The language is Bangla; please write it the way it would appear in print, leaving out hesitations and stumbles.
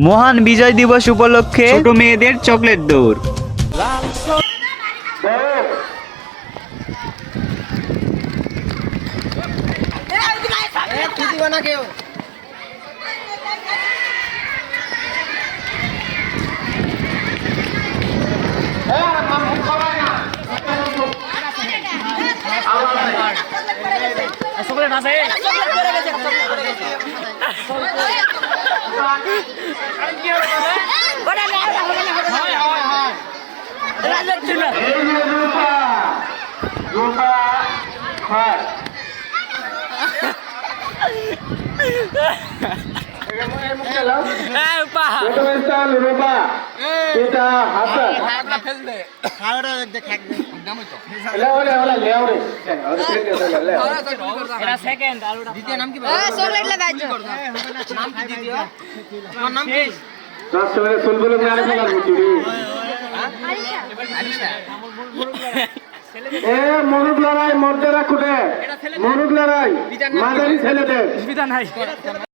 মহান বিজয় দিবস উপলক্ষে ছোট মেয়েদের চকলেট দৌড়। চকলেট আছে মনুক লড়াই মর্যাদা খুঁটে মনুক লড়াই মাঝারি ছেলেদের